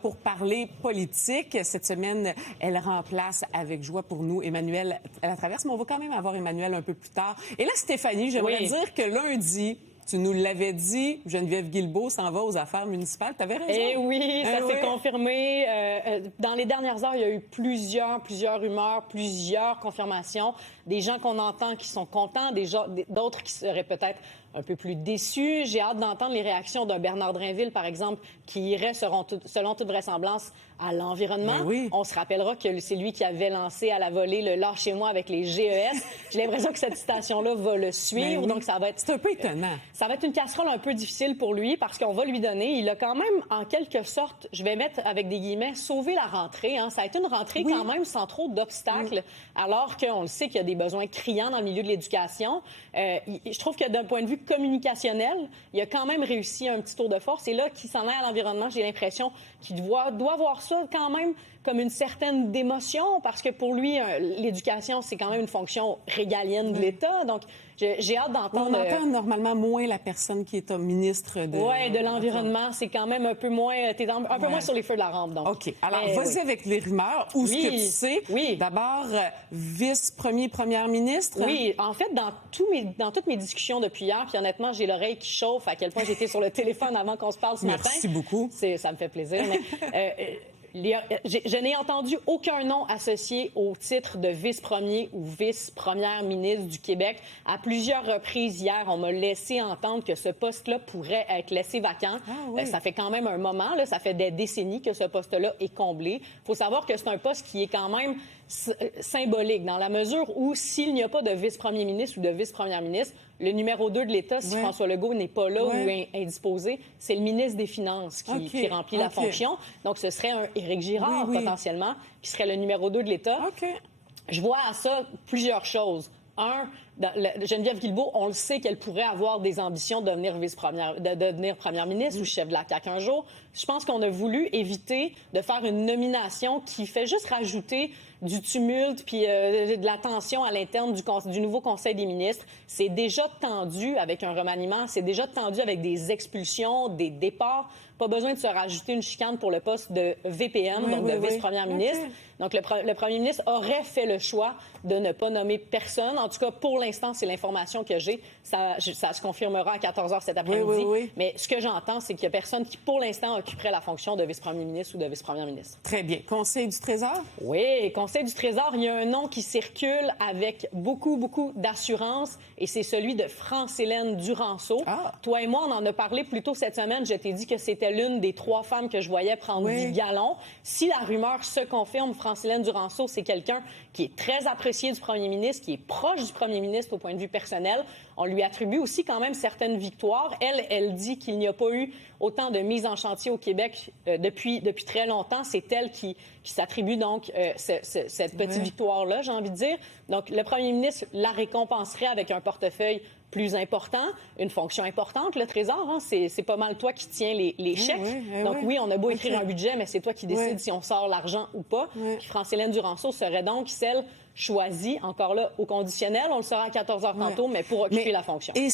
Pour parler politique, cette semaine, elle remplace avec joie pour nous Emmanuelle Latraverse, mais on va quand même avoir Emmanuelle un peu plus tard. Et là, Stéphanie, j'aimerais dire que lundi, tu nous l'avais dit, Geneviève Guilbeault s'en va aux affaires municipales. Tu avais raison. Eh oui, ça s'est confirmé. Dans les dernières heures, il y a eu plusieurs rumeurs, plusieurs confirmations. Des gens qu'on entend qui sont contents, d'autres qui seraient peut-être un peu plus déçus. J'ai hâte d'entendre les réactions d'un Bernard Drinville, par exemple, qui irait, selon toute vraisemblance, à l'environnement. Oui. On se rappellera que c'est lui qui avait lancé à la volée le « Lâchez-moi » avec les GES. J'ai l'impression que cette citation-là va le suivre. Oui. Donc, ça va être... C'est un peu étonnant. Ça va être une casserole un peu difficile pour lui parce qu'on va lui donner. Il a quand même, en quelque sorte, je vais mettre avec des guillemets, sauvé la rentrée. Hein. Ça a été une rentrée quand même sans trop d'obstacles, alors qu'on le sait qu'il y a des besoins criants dans le milieu de l'éducation. Je trouve que d'un point de vue communicationnel, il a quand même réussi un petit tour de force. Et là, qu'il s'en aille à l'environnement, j'ai l'impression qu'il doit voir ça quand même comme une certaine démotion, parce que pour lui, l'éducation, c'est quand même une fonction régalienne de l'État. Donc, j'ai hâte d'entendre... On entend normalement moins la personne qui est ministre de... Oui, de l'environnement. C'est quand même un peu moins... T'es un peu moins sur les feux de la rampe, donc. OK. Alors, vas-y avec les rumeurs ou ce que tu sais. Oui. D'abord, première ministre. Oui. En fait, dans toutes mes discussions depuis hier, puis honnêtement, j'ai l'oreille qui chauffe à quel point j'étais sur le téléphone avant qu'on se parle ce matin. Merci beaucoup. Ça me fait plaisir. Mais, je n'ai entendu aucun nom associé au titre de vice-premier ou vice-première ministre du Québec. À plusieurs reprises hier, on m'a laissé entendre que ce poste-là pourrait être laissé vacant. Ah, oui. Ça fait quand même un moment, là, ça fait des décennies que ce poste-là est comblé. Il faut savoir que c'est un poste qui est quand même symbolique, dans la mesure où s'il n'y a pas de vice-premier ministre ou de vice-première ministre, le numéro 2 de l'État, si François Legault n'est pas là ou indisposé, c'est le ministre des Finances qui remplit la fonction. Donc, ce serait un Éric Girard, potentiellement, qui serait le numéro 2 de l'État. Je vois à ça plusieurs choses. Geneviève Guilbeault, on le sait qu'elle pourrait avoir des ambitions de devenir première ministre ou chef de la CAQ un jour. Je pense qu'on a voulu éviter de faire une nomination qui fait juste rajouter du tumulte puis de la tension à l'interne du nouveau Conseil des ministres. C'est déjà tendu avec un remaniement, c'est déjà tendu avec des expulsions, des départs. Pas besoin de se rajouter une chicane pour le poste de VPM, donc de vice-première ministre. Donc, le premier ministre aurait fait le choix de ne pas nommer personne. En tout cas, pour l'instant, c'est l'information que j'ai. Ça se confirmera à 14 h cet après-midi. Mais ce que j'entends, c'est qu'il n'y a personne qui, pour l'instant, occuperait la fonction de vice-premier ministre ou de vice-première ministre. Très bien. Conseil du Trésor? Oui, Conseil du Trésor, il y a un nom qui circule avec beaucoup d'assurance et c'est celui de France-Hélène Duranceau. Toi et moi, on en a parlé plus tôt cette semaine. Je t'ai dit que c'était l'une des 3 femmes que je voyais prendre du galon. Si la rumeur se confirme, France-Hélène Duranceau, c'est quelqu'un qui est très apprécié du premier ministre, qui est proche du premier ministre au point de vue personnel. On lui attribue aussi quand même certaines victoires. Elle dit qu'il n'y a pas eu autant de mise en chantier au Québec depuis très longtemps. C'est elle qui s'attribue donc cette petite victoire-là, j'ai envie de dire. Donc, le premier ministre la récompenserait avec un portefeuille plus important, une fonction importante, le Trésor. Hein, c'est pas mal toi qui tiens les chèques. Donc oui, on a beau écrire un budget, mais c'est toi qui décides si on sort l'argent ou pas. Puis France-Hélène Duranceau serait donc celle choisie, encore là, au conditionnel. On le saura à 14 h tantôt, mais pour occuper la fonction. Et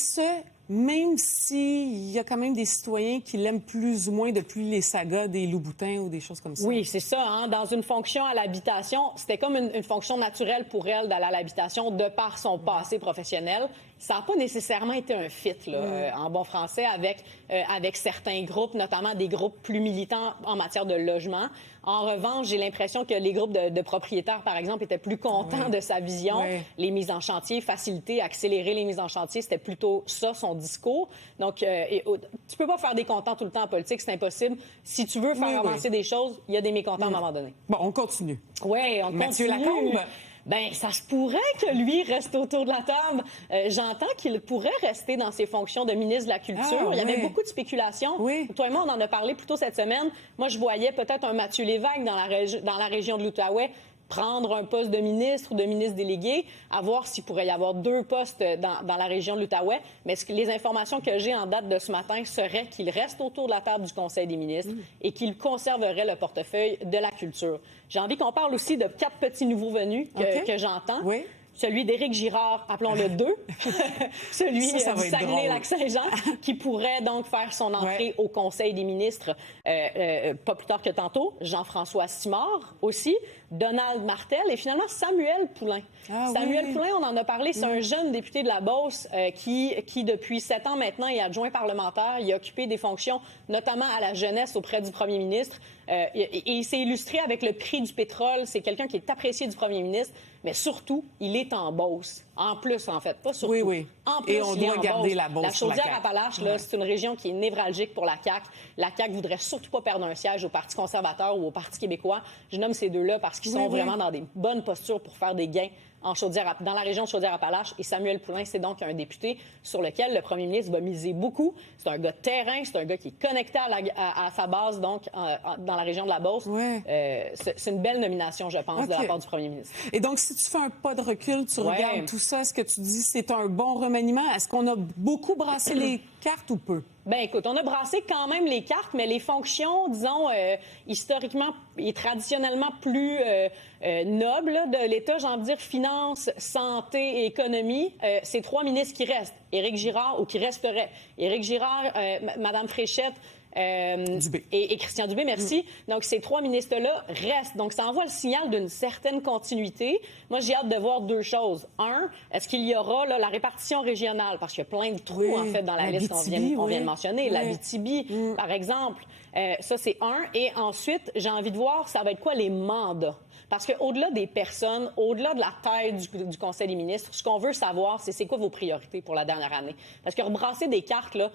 même s'il y a quand même des citoyens qui l'aiment plus ou moins depuis les sagas des Loups-Boutins ou des choses comme ça. Oui, c'est ça. Hein? Dans une fonction à l'habitation, c'était comme une fonction naturelle pour elle d'aller à l'habitation de par son passé professionnel. Ça n'a pas nécessairement été un fit, là, en bon français, avec certains groupes, notamment des groupes plus militants en matière de logement. En revanche, j'ai l'impression que les groupes de propriétaires, par exemple, étaient plus contents de sa vision. Les mises en chantier, faciliter, accélérer les mises en chantier, c'était plutôt ça, son discours. Donc, tu peux pas faire des contents tout le temps en politique, c'est impossible. Si tu veux faire avancer des choses, il y a des mécontents à un moment donné. Bon, on continue. Oui, on continue. Mathieu Lacombe. Ben, ça se pourrait que lui reste autour de la table. J'entends qu'il pourrait rester dans ses fonctions de ministre de la Culture. Il y avait beaucoup de spéculations. Toi et moi, on en a parlé plus tôt cette semaine. Moi, je voyais peut-être un Mathieu Lévesque dans la région de l'Outaouais prendre un poste de ministre ou de ministre délégué, à voir s'il pourrait y avoir 2 postes dans la région de l'Outaouais. Mais les informations que j'ai en date de ce matin seraient qu'il reste autour de la table du Conseil des ministres et qu'il conserverait le portefeuille de la culture. J'ai envie qu'on parle aussi de 4 petits nouveaux venus que j'entends. celui d'Éric Girard, appelons-le 2, celui du Saguenay-Lac-Saint-Jean, qui pourrait donc faire son entrée au Conseil des ministres pas plus tard que tantôt, Jean-François Simard aussi, Donald Martel et finalement Samuel Poulin. Samuel Poulin, on en a parlé, c'est un jeune député de la Beauce qui, depuis 7 ans maintenant, est adjoint parlementaire. Il a occupé des fonctions, notamment à la jeunesse auprès du premier ministre. Et il s'est illustré avec le prix du pétrole. C'est quelqu'un qui est apprécié du premier ministre, mais surtout, il est en Beauce. En plus, en fait, pas surtout. Oui. En plus, et on doit garder la Beauce. La Chaudière-Appalaches, c'est une région qui est névralgique pour la CAQ. La CAQ voudrait surtout pas perdre un siège au Parti conservateur ou au Parti québécois. Je nomme ces deux-là parce qu'ils sont vraiment dans des bonnes postures pour faire des gains dans la région de Chaudière-Appalaches. Et Samuel Poulin, c'est donc un député sur lequel le premier ministre va miser beaucoup. C'est un gars de terrain, c'est un gars qui est connecté à sa base, donc, dans la région de la Beauce. C'est une belle nomination, je pense, de la part du premier ministre. Et donc, si tu fais un pas de recul, tu regardes tout ça, est-ce que tu dis c'est un bon remaniement? Est-ce qu'on a beaucoup brassé les cartes ou peu? Bien, écoute, on a brassé quand même les cartes, mais les fonctions, disons, historiquement et traditionnellement plus nobles de l'État, j'ai envie de dire finance, santé et économie, c'est 3 ministres qui restent. Éric Girard, ou qui resteraient. Éric Girard, Mme Fréchette, et Christian Dubé, merci. Donc, ces 3 ministres-là restent. Donc, ça envoie le signal d'une certaine continuité. Moi, j'ai hâte de voir 2 choses. 1, est-ce qu'il y aura la répartition régionale? Parce qu'il y a plein de trous, en fait, dans la liste qu'on vient de mentionner. La Abitibi, par exemple. Ça, c'est 1. Et ensuite, j'ai envie de voir, ça va être quoi les mandats? Parce qu'au-delà des personnes, au-delà de la taille du Conseil des ministres, ce qu'on veut savoir, c'est quoi vos priorités pour la dernière année? Parce que rebrasser des cartes, là,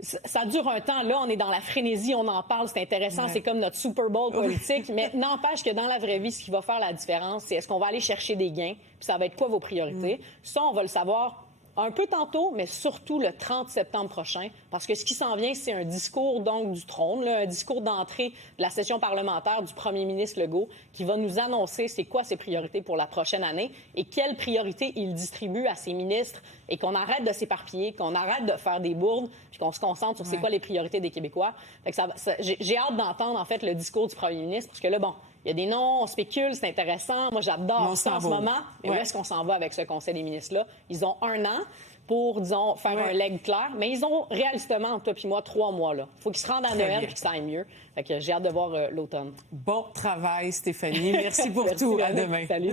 ça dure un temps. Là, on est dans la frénésie, on en parle, c'est intéressant, c'est comme notre Super Bowl politique. Mais n'empêche que dans la vraie vie, ce qui va faire la différence, c'est est-ce qu'on va aller chercher des gains, puis ça va être quoi vos priorités? Ça, on va le savoir un peu tantôt, mais surtout le 30 septembre prochain, parce que ce qui s'en vient, c'est un discours donc du trône, un discours d'entrée de la session parlementaire du premier ministre Legault, qui va nous annoncer c'est quoi ses priorités pour la prochaine année et quelles priorités il distribue à ses ministres, et qu'on arrête de s'éparpiller, qu'on arrête de faire des bourdes, puis qu'on se concentre sur c'est quoi les priorités des Québécois. Fait que j'ai hâte d'entendre en fait le discours du premier ministre, parce que là, bon, il y a des noms, on spécule, c'est intéressant. Moi, j'adore ça en ce moment. Mais où est-ce qu'on s'en va avec ce Conseil des ministres-là? Ils ont 1 an pour, disons, faire un leg clair. Mais ils ont réalistement, toi puis moi, 3 mois. Il faut qu'ils se rendent à Noël et que ça aille mieux. Fait que j'ai hâte de voir l'automne. Bon travail, Stéphanie. Merci pour tout. À demain. Salut.